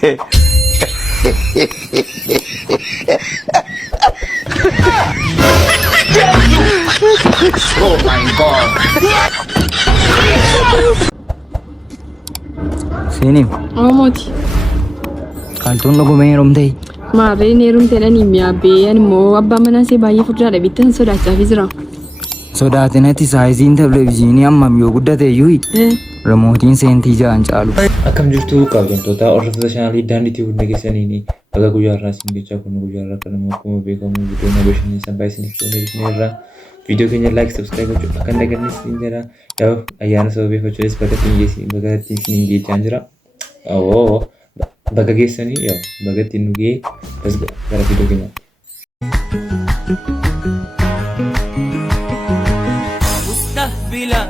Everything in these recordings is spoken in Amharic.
Oh my god. Sini. Omoti. Kaltuun dhugumee rumtee. Maarree ni rumteedhaan himi abbeen immoo abbaa manaa see baay'ee furdaadha bittan sodaachaa jira. Sodaatinatti saayiziin televizyiinii hammam yoo guddate iyyuu remootiin seentii ja'an caalu. Akkam jirtu kabajamtoota hordoftoota chaanaalii daandiitii hunda keessaniini baga guyyaa irraa isin gechaa kun guyyaa irraa kan nama akkuma beekamu viidiyoon bashannansiisan baay'ee isiniif irraa viidiyoo keenya like subscribe gochuu akka hin dagatinne isin jedha. Yoo ayyaana sababeeffachuudhaaf baga ittiin isin geechaa jira. Baga geessanii yoo baga ittiin nu ga'e gara viidiyoo keenya. مستهبلة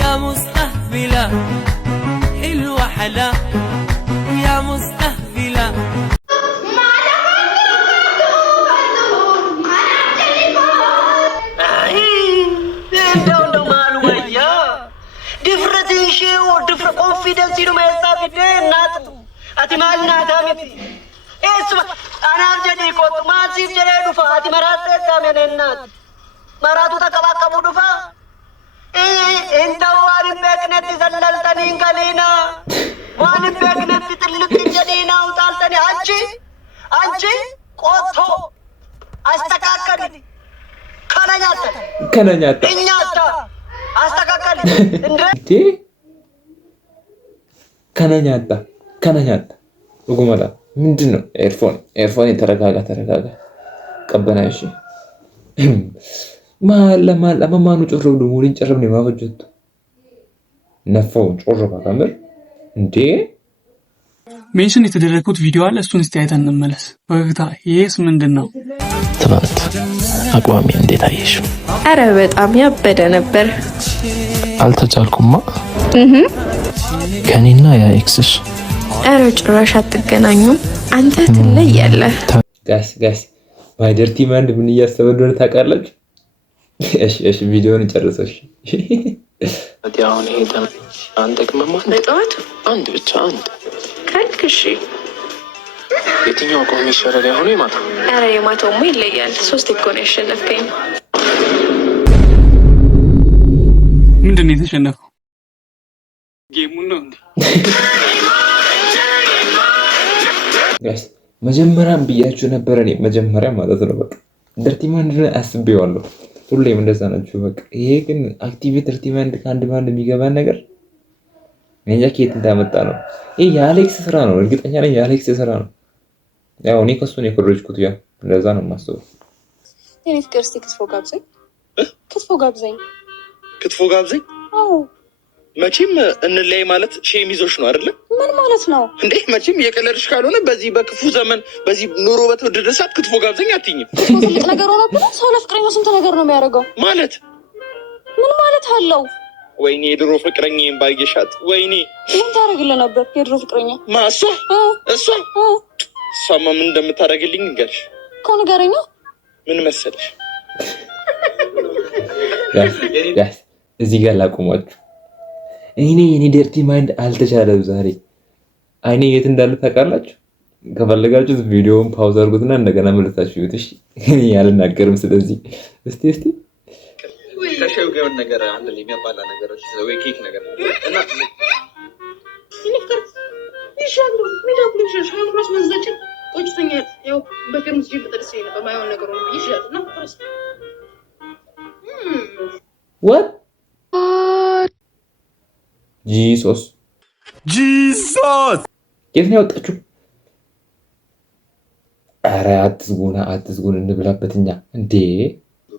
يا مستهبلة حلوة حلا يا مستهبلة دفرتين شيء ودفر confidence ينو ما يستافدين ناتو أتمال ناتامتي اسمع أنا أرجعني كنت ما أصير جري دفع أتمرات تسامين النات مراتو تكباكبو دفع انت واني بيكنت زللتني قلينا واني بيكنت تلك جدينا وطالتني أنجي قوتو أستكاكني كنا نياتا إنياتا أستكاكني Oke. Kana nyaata. Dhugumala. Mindino earphone teragaga. Qabbana ishee. Maal maanu corrobdu muliin carrabne maaf hojjettu? Naffoo corroba kamir? እንዴ ሜንሽን የተደረኩት ቪዲዮ አለ። እሱን እስቲ አይተን እንመለስ። ፈገግታ ይሄስ ምንድነው? ትናንት አቋሚ እንዴት አየሽ? አረ በጣም ያበደ ነበር። አልተቻልኩማ። ከኔና ያ ኤክስሽ አረ ጭራሽ አትገናኙም። አንተ ትለያለህ። ጋስ ማይደርቲ ማንድ ምን እያሰበ እንደሆነ ታውቃለች? እሺ ቪዲዮውን ጨርሰሽ አሁን ሄደን አንተ ከመማን በጠዋት አንድ ብቻ አንድ ካልክሽ የትኛው ቆም ይሻላል? ያሁኑ የማታ አረ የማታውማ ይለያል። 3 እኮ ነው ያሸነፍከኝ። ምንድን ነው የተሸነፈው? ጌሙን ነው እንዴ? ጋስ መጀመሪያም ብያችሁ ነበር። እኔ መጀመሪያ ማለት ነው በቃ ደርቲማንድ ነው አስቤዋለሁ። ሁሌም እንደዛ ናችሁ። በቃ ይሄ ግን አክቲቬት ደርቲማንድ ከአንድ ባንድ የሚገባን ነገር እንጃ ከየት እንዳመጣ ነው። ይሄ የአሌክስ ስራ ነው፣ እርግጠኛ ነኝ የአሌክስ ስራ ነው። ያው እኔ ከሱ ነው የኮረጅኩት። ያ እንደዛ ነው የማስበው። እኔ ፍቅር እስኪ ክትፎ ጋብዘኝ። አዎ መቼም እንለይ ማለት ሼም ይዞሽ ነው አይደለ? ምን ማለት ነው እንዴ? መቼም የቀለድሽ ካልሆነ በዚህ በክፉ ዘመን በዚህ ኑሮ በተወደደ ሰዓት ክትፎ ጋብዘኝ አትይኝም። ትልቅ ነገር ሆኖብኝ ሰው ለፍቅረኛው ስንት ነገር ነው የሚያደርገው። ማለት ምን ማለት አለው? ወይኔ የድሮ ፍቅረኛዬን ባየሻት። ወይኔ ምን ታደርግልህ ነበር የድሮ ፍቅረኛ? እሷማ ምን እንደምታደርግልኝ እንገርሽ እኮ ንገረኛ። ምን መሰለሽ ጋስ እዚህ ጋር ላቁማችሁ። የኔ ደርቲ ማይንድ አልተቻለም ዛሬ። አይኔ የት እንዳለ ታውቃላችሁ? ከፈለጋችሁ ቪዲዮውን ፓውዝ አድርጉትና እንደገና መልሳችሁ ይዩት። እሺ እኔ ያልናገርም። ስለዚህ እስቲ ከሸው ጋር ነገር አንድ ላይ የሚያባላ ነገሮች ወይ ኬክ ነገር እና ይሻሉ ሚዳብሉሽ ሻምራስ ወንዘጭ ቆጭተኛ ያው በከምስ ይፈጠርስ ነበር ማይሆን ነገር ነው ይሻሉ ነው ራስ what ጂሶስ የት ነው ያወጣችሁ? ኧረ አትዝጉን እንብላበትኛ እንዴ!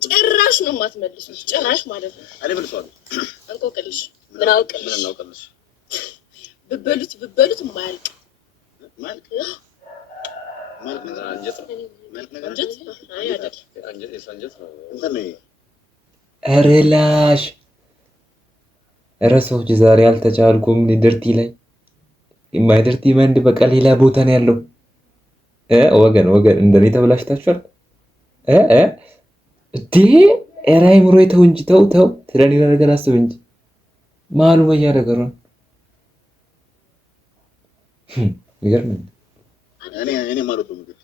ጭራሽ ነው የማትመልሱት። ጭራሽ ማለት ነው። አለብልቷል እንቆቅልሽ ምን አውቅልሽ ብበሉት ማያልቅ ማለት ነገር አንጀት ነው። ኧረ ላሽ ሰዎች ዛሬ አልተቻልኩም። ደርቲ ላይ የማይደርቲ ማንድ በቃ ሌላ ቦታ ነው ያለው። ወገን እንደኔ ተብላሽታችኋል። ኧረ አይምሮ ተው እንጂ ተው ስለሌላ ነገር አስብ እንጂ ማሉ በያ ነገር ነው። ይገርም። እኔ ማለት ነው ምግብ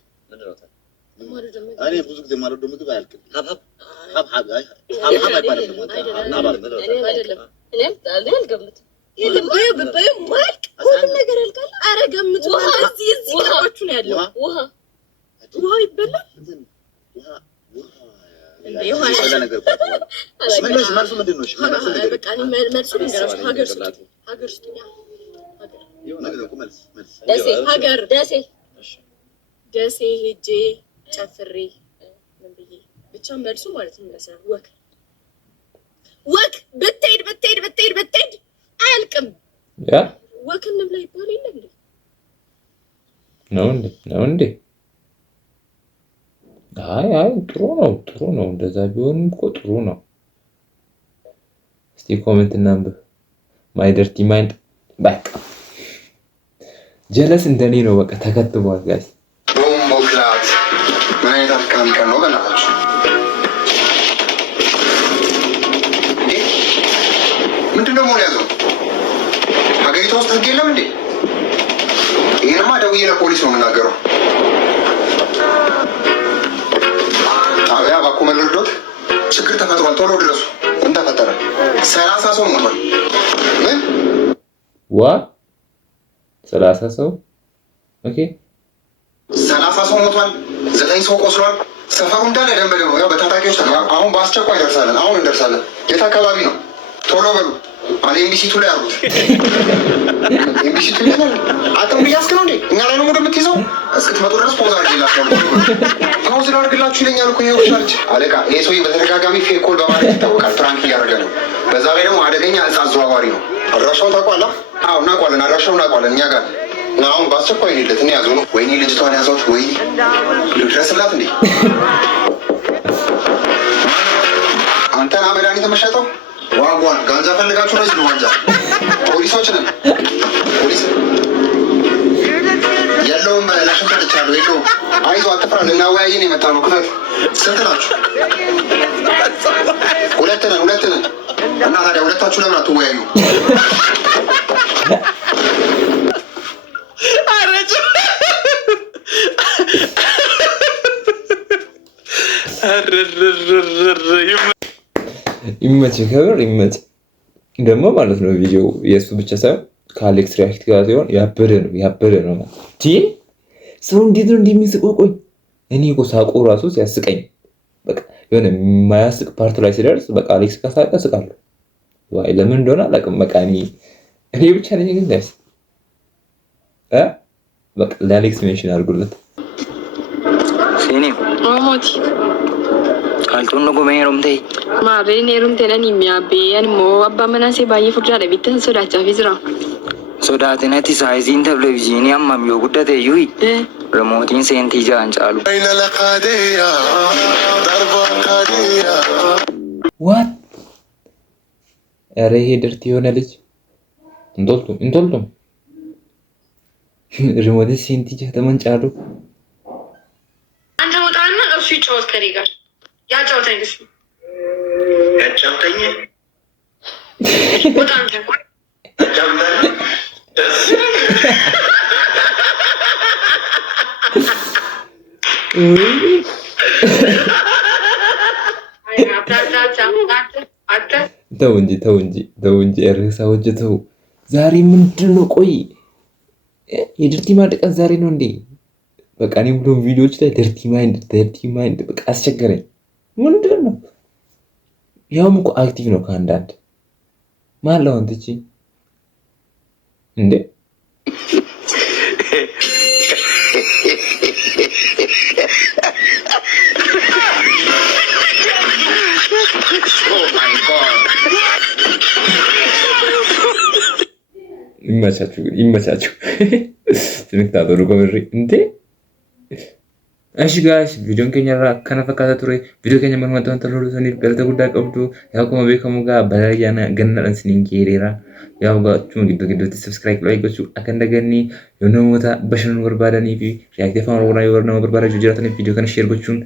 እኔ ብዙ ጊዜ ማለት ነው ምግብ አያልቅም። ሀብ አይባልም አይደለም። እኔም አልገምት የለም በበይ ማልቅ ሁሉ ነገር ያልቃል። ኧረ ገምቱ ማለት እዚህ ጋራችሁ ነው ያለው። ውሃ ይበላል እንዴ? ውሃ ነገር መልሱ ምንድን ነው? በቃ እኔ መልሱ ልንገራችሁ። ሀገር ደሴ ሄጄ ጨፍሬ ምን ብዬ ብቻ መልሱ ማለት ነው ይመስላል። ወክ ብትሄድ አያልቅም። ወክ እንብላ ይባል የለም ነው እንዴ? አይ ጥሩ ነው። እንደዛ ቢሆንም እኮ ጥሩ ነው። እስቲ ኮሜንት እናንብብ። ማይ ደርቲ ማይንድ በቃ ጀለስ እንደኔ ነው። በቃ ተከትቧል ጋይስ። ቦምቦክላት ምን አይነት አፍቃሪ ቀን ነው በእናታችሁ። ምንድን ነው መሆን ያዘው? ሀገሪቷ ውስጥ ህግ የለም እንዴ? ይህንማ ደውዬ ለፖሊስ ነው የምናገረው። ጣቢያ ባኮ መለርዶት ችግር ተፈጥሯል፣ ቶሎ ድረሱ። ምን ተፈጠረ? 30 ሰው ሞቷል። ምን 30 ሰው? ኦኬ 30 ሰው ሞቷል፣ 9 ሰው ቆስሏል። ሰፈሩ እንዳለ ደንበል ነው። ያው በታጣቂዎች አሁን በአስቸኳይ እንደርሳለን። አሁን እንደርሳለን። የት አካባቢ ነው? ቶሎ በሉ። አለ ኤምቢሲቱ ላይ አሉት። ኤምቢሲቱ ላይ አጥም ብያስክ ነው እንዴ? እኛ ላይ ነው ሙድ የምትይዘው? እስክትመጡ ድረስ ፖዝ አድርጌላችሁ ፖዝ አድርግላችሁ ይለኛል እኮ ይሄ ውሻች። አለቃ ይሄ ሰውዬ በተደጋጋሚ ፌክ ኮል በማለት ይታወቃል። ፕራንክ እያደረገ ነው። በዛ ላይ ደግሞ አደገኛ እጽ አዘዋዋሪ ነው። አድራሻውን ታውቋላ? አዎ እናውቋለን። አድራሻውን እናውቋለን። እኛ ጋር እና አሁን በአስቸኳይ ሄድለት እና ያዘው ነው። ወይኔ ልጅቷን ያዘውት። ወይኔ ልድረስላት እንዴ? አንተና መድኃኒት የምትሸጠው ዋጓን ጋንዛ ፈልጋችሁ ነው? ነው ዋንጃ ፖሊሶች ነን። ፖሊስ የለውም። ለሽንት ልቻለሁ የለውም። አይዞህ አትፍራ። ልናወያየን የመጣ ነው። ክፈት። ስንት ናችሁ? ሁለት ነን። እና ታዲያ ሁለታችሁ ለምን አትወያዩ? ይመችህ፣ ክብር ይመችህ። ደግሞ ማለት ነው ቪዲዮ የእሱ ብቻ ሳይሆን ከአሌክስ ሪያክት ጋር ሲሆን ያበደ ነው ማለት ሰው እንዴት ነው እንደሚስቀው? ቆይ እኔ እኮ ሳቆ ራሱ ሲያስቀኝ በቃ የሆነ የማያስቅ ፓርት ላይ ሲደርስ በቃ አሌክስ ካሳቀ ስቃለሁ። ዋይ ለምን እንደሆነ አላውቅም። በቃ እኔ ብቻ ነኝ ግን ዳይስ በቃ ለአሌክስ ሜንሽን አድርጉለት። ሲኒ ኦሞቲ ካልቱን ነው ጎመ ሄሮምቴ ማሬን ሄሮምቴ ነን የሚያቤ አንሞ አባ መናሴ ባየ ፍርዳለ ቢተን ሶዳቻ ፊዝራ ሶዳትነቲ ሳይዚን ቴሌቪዥን ያማሚዮ ጉዳቴ ዩይ remotiin seentii ja'an caalu. What? ኧረ ይሄ ድርት የሆነ ልጅ እንቶልቱም ሪሞት ሴንቲጃ ተመንጫሉ። አንተ ወጣና እሱ ይጫወት ከኔ ጋር ያጫውተኝ። እሱ ያጫውተኝ ወጣ አንተ ተው እንጂ ርዕሳዎች ተው። ዛሬ ምንድን ነው? ቆይ የድርቲ ማይንድ ቀን ዛሬ ነው እንዴ? በቃ እኔ ሁሉም ቪዲዮዎች ላይ ደርቲ ማይንድ በቃ አስቸገረኝ። ምንድን ነው? ያውም እኮ አክቲቭ ነው ከአንዳንድ ማለውን ትቺ እንዴ ይመቻችሁ። ትንክታቶሩ ጎመሪ እንዴ። እሺ ጋይስ ቪዲዮን ከኛራ ከነፈካታ ቱሬ ቪዲዮ ከኛ መርማታን ተሎሎ ሰኒፍ ገልተ ጉዳ ቀብዱ ያው ኮሞ ቤከሙ ጋር ባላያና ገነረን ስኒንኪ ሄሬራ ያው ጋቹ ግድ ሰብስክራይብ ላይ ጎቹ አከንደገኒ የነሞታ በሽኑ ወርባዳኒ ፊ ሪአክቲቭ አሁን ወራይ ወርና ወርባዳ ጁጀራተን ቪዲዮ ከነ ሼር ጎቹን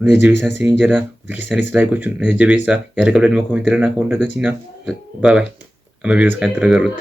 ነጀቤሳ ሲንጀራ ቪኪስታኒስ ላይ ጎቹን ነጀቤሳ ያደቀብለን ኮሜንት ረና ከወንደገቲና ባይ ባይ አመ ቪዲዮስ ካንተ ተረጋሩት